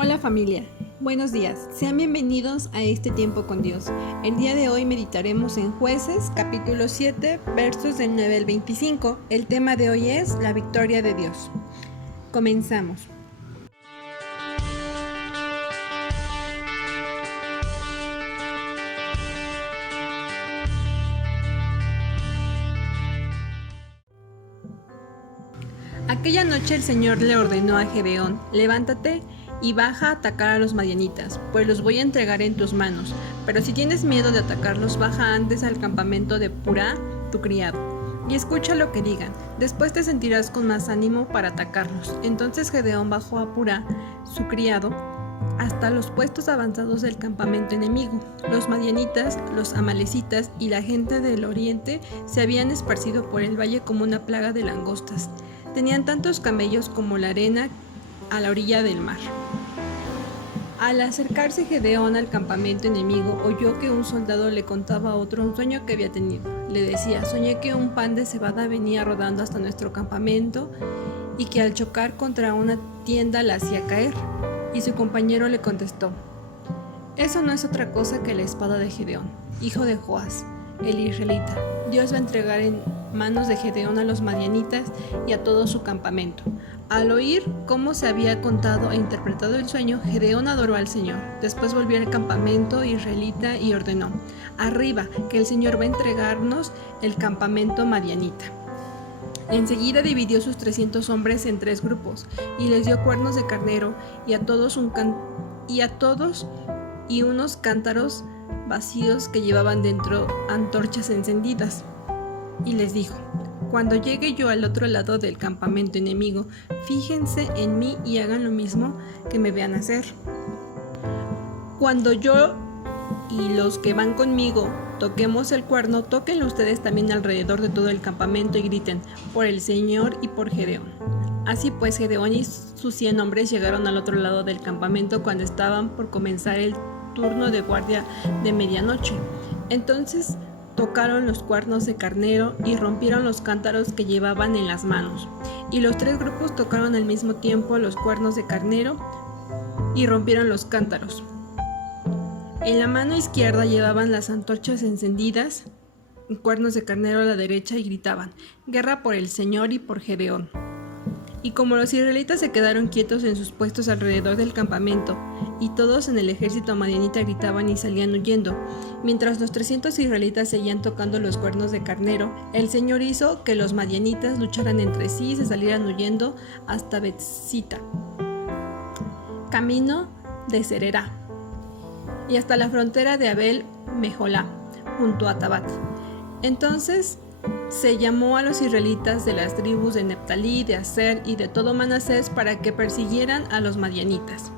Hola familia, buenos días, sean bienvenidos a este tiempo con Dios. El día de hoy meditaremos en Jueces, capítulo 7, versos del 9 al 25. El tema de hoy es la victoria de Dios. Comenzamos. Aquella noche el Señor le ordenó a Gedeón: levántate y baja a atacar a los madianitas, pues los voy a entregar en tus manos. Pero si tienes miedo de atacarlos, baja antes al campamento de Purá, tu criado, y escucha lo que digan. Después te sentirás con más ánimo para atacarlos. Entonces Gedeón bajó a Purá, su criado, hasta los puestos avanzados del campamento enemigo. Los madianitas, los amalecitas y la gente del oriente se habían esparcido por el valle como una plaga de langostas. Tenían tantos camellos como la arena a la orilla del mar. Al acercarse Gedeón al campamento enemigo, oyó que un soldado le contaba a otro un sueño que había tenido. Le decía: soñé que un pan de cebada venía rodando hasta nuestro campamento y que al chocar contra una tienda la hacía caer. Y su compañero le contestó: eso no es otra cosa que la espada de Gedeón, hijo de Joás, el israelita. Dios va a entregar en manos de Gedeón a los madianitas y a todo su campamento. Al oír cómo se había contado e interpretado el sueño, Gedeón adoró al Señor. Después volvió al campamento israelita y ordenó: arriba, que el Señor va a entregarnos el campamento madianita. Enseguida dividió sus 300 hombres en 3 grupos y les dio cuernos de carnero y a todos unos cántaros vacíos que llevaban dentro antorchas encendidas. Y les dijo: cuando llegue yo al otro lado del campamento enemigo, fíjense en mí y hagan lo mismo que me vean hacer. Cuando yo y los que van conmigo toquemos el cuerno, tóquenlo ustedes también alrededor de todo el campamento y griten: por el Señor y por Gedeón. Así pues, Gedeón y sus 100 hombres llegaron al otro lado del campamento cuando estaban por comenzar el turno de guardia de medianoche. Entonces tocaron los cuernos de carnero y rompieron los cántaros que llevaban en las manos. Y los 3 grupos tocaron al mismo tiempo los cuernos de carnero y rompieron los cántaros. En la mano izquierda llevaban las antorchas encendidas, cuernos de carnero a la derecha, y gritaban: guerra por el Señor y por Gedeón. Y como los israelitas se quedaron quietos en sus puestos alrededor del campamento, y todos en el ejército madianita gritaban y salían huyendo, mientras los 300 israelitas seguían tocando los cuernos de carnero, el Señor hizo que los madianitas lucharan entre sí y se salieran huyendo hasta Betzita, camino de Sererá, y hasta la frontera de Abel Mejolá, junto a Tabat. Entonces se llamó a los israelitas de las tribus de Neftalí, de Aser y de todo Manasés para que persiguieran a los madianitas.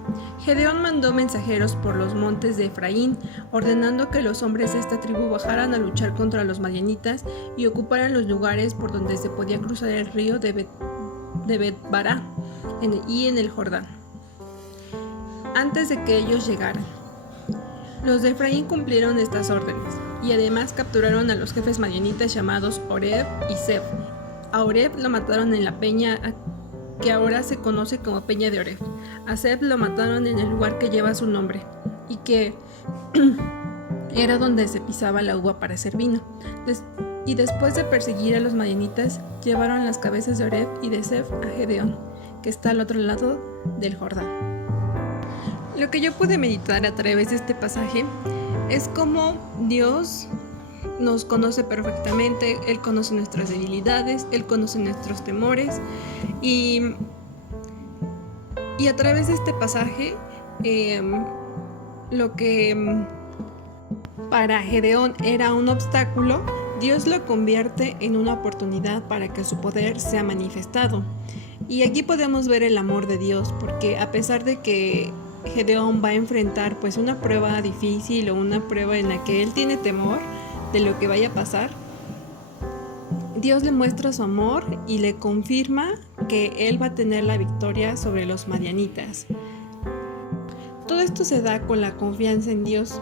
Gedeón mandó mensajeros por los montes de Efraín, ordenando que los hombres de esta tribu bajaran a luchar contra los madianitas y ocuparan los lugares por donde se podía cruzar el río de Bet-Bará y en el Jordán, antes de que ellos llegaran. Los de Efraín cumplieron estas órdenes, y además capturaron a los jefes madianitas llamados Oreb y Zeb. A Oreb lo mataron en la peña que ahora se conoce como Peña de Oreb. A Zeb lo mataron en el lugar que lleva su nombre, y que era donde se pisaba la uva para hacer vino. Y después de perseguir a los madianitas, llevaron las cabezas de Oreb y de Zeb a Gedeón, que está al otro lado del Jordán. Lo que yo pude meditar a través de este pasaje es cómo Dios nos conoce perfectamente. Él conoce nuestras debilidades, Él conoce nuestros temores, y a través de este pasaje lo que para Gedeón era un obstáculo, Dios lo convierte en una oportunidad para que su poder sea manifestado. Y aquí podemos ver el amor de Dios, porque a pesar de que Gedeón va a enfrentar pues una prueba difícil o una prueba en la que él tiene temor de lo que vaya a pasar, Dios le muestra su amor y le confirma que él va a tener la victoria sobre los madianitas. Todo esto se da con la confianza en Dios,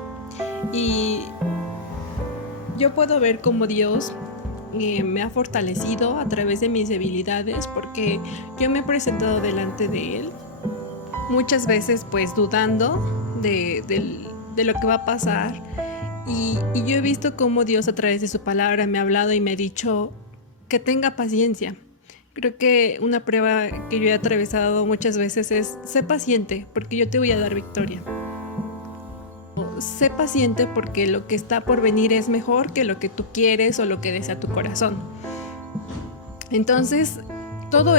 y yo puedo ver cómo Dios me ha fortalecido a través de mis debilidades, porque yo me he presentado delante de Él muchas veces pues dudando de lo que va a pasar. Y yo he visto cómo Dios a través de su palabra me ha hablado y me ha dicho que tenga paciencia. Creo que una prueba que yo he atravesado muchas veces es: sé paciente porque yo te voy a dar victoria. Sé paciente porque lo que está por venir es mejor que lo que tú quieres o lo que desea tu corazón. Entonces, todos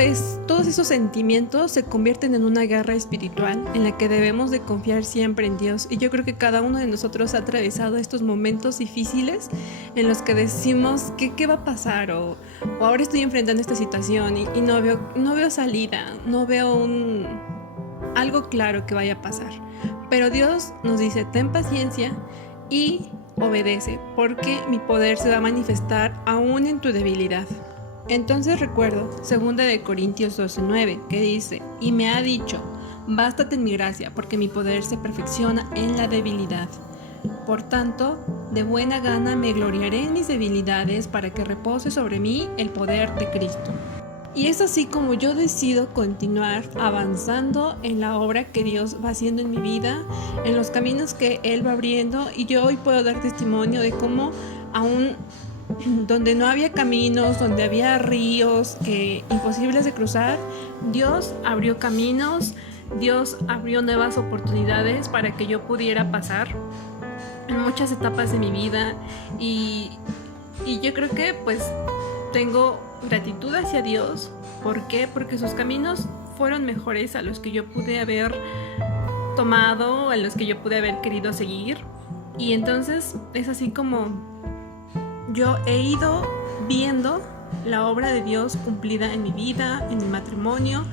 esos sentimientos se convierten en una guerra espiritual en la que debemos de confiar siempre en Dios. Y yo creo que cada uno de nosotros ha atravesado estos momentos difíciles en los que decimos ¿qué va a pasar? O ahora estoy enfrentando esta situación y no veo salida, no veo algo claro que vaya a pasar. Pero Dios nos dice: ten paciencia y obedece, porque mi poder se va a manifestar aún en tu debilidad. Entonces recuerdo 2 Corintios 12:9, que dice: y me ha dicho, bástate en mi gracia, porque mi poder se perfecciona en la debilidad. Por tanto, de buena gana me gloriaré en mis debilidades, para que repose sobre mí el poder de Cristo. Y es así como yo decido continuar avanzando en la obra que Dios va haciendo en mi vida, en los caminos que Él va abriendo, y yo hoy puedo dar testimonio de cómo aún donde no había caminos, donde había ríos imposibles de cruzar, Dios abrió caminos, Dios abrió nuevas oportunidades para que yo pudiera pasar en muchas etapas de mi vida. Y yo creo que pues tengo gratitud hacia Dios. ¿Por qué? Porque sus caminos fueron mejores a los que yo pude haber tomado, a los que yo pude haber querido seguir. Y entonces es así como yo he ido viendo la obra de Dios cumplida en mi vida, en mi matrimonio,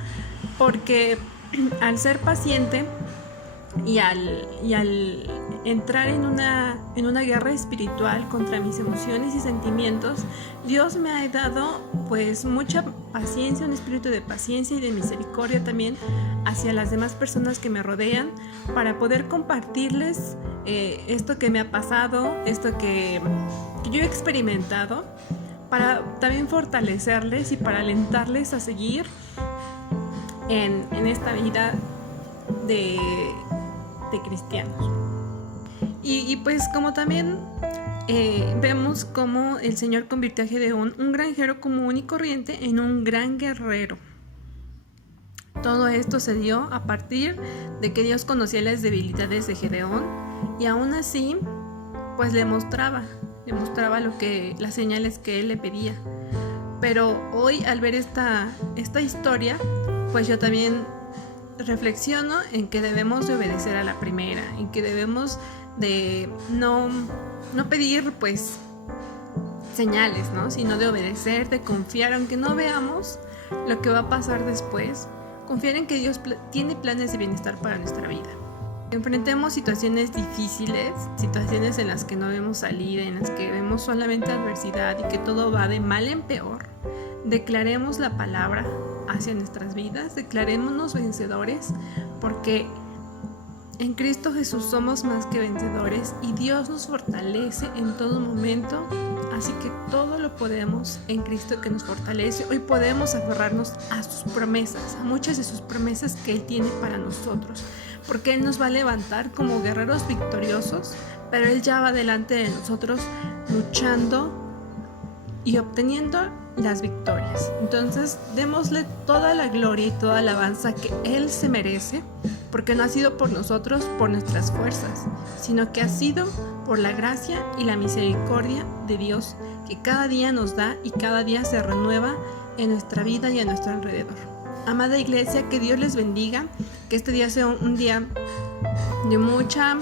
porque al ser paciente y al entrar en una guerra espiritual contra mis emociones y sentimientos, Dios me ha dado pues mucha paciencia, un espíritu de paciencia y de misericordia también hacia las demás personas que me rodean, para poder compartirles esto que me ha pasado, esto que yo he experimentado, para también fortalecerles y para alentarles a seguir en esta vida de cristianos. Y pues como también vemos cómo el Señor convirtió a Gedeón, un granjero común y corriente, en un gran guerrero. Todo esto se dio a partir de que Dios conocía las debilidades de Gedeón, y aún así pues le mostraba las señales que él le pedía. Pero hoy, al ver esta historia, pues yo también reflexiono en que debemos de obedecer a la primera, en que debemos de no pedir pues señales, ¿no? Sino de obedecer, de confiar, aunque no veamos lo que va a pasar después, confiar en que Dios tiene planes de bienestar para nuestra vida. Enfrentemos situaciones difíciles, situaciones en las que no vemos salida, en las que vemos solamente adversidad y que todo va de mal en peor. Declaremos la palabra hacia nuestras vidas, declarémonos vencedores, porque en Cristo Jesús somos más que vencedores y Dios nos fortalece en todo momento. Así que todo lo podemos en Cristo que nos fortalece. Hoy podemos aferrarnos a sus promesas, a muchas de sus promesas que Él tiene para nosotros, porque Él nos va a levantar como guerreros victoriosos, pero Él ya va delante de nosotros luchando y obteniendo las victorias. Entonces démosle toda la gloria y toda la alabanza que Él se merece, porque no ha sido por nosotros, por nuestras fuerzas, sino que ha sido por la gracia y la misericordia de Dios, que cada día nos da y cada día se renueva en nuestra vida y a nuestro alrededor. Amada iglesia, que Dios les bendiga, que este día sea un día de mucha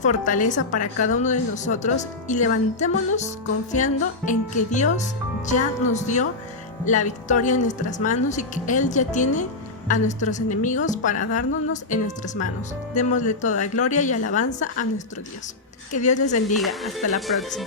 fortaleza para cada uno de nosotros, y levantémonos confiando en que Dios ya nos dio la victoria en nuestras manos y que Él ya tiene a nuestros enemigos para dárnoslos en nuestras manos. Démosle toda gloria y alabanza a nuestro Dios. Que Dios les bendiga. Hasta la próxima.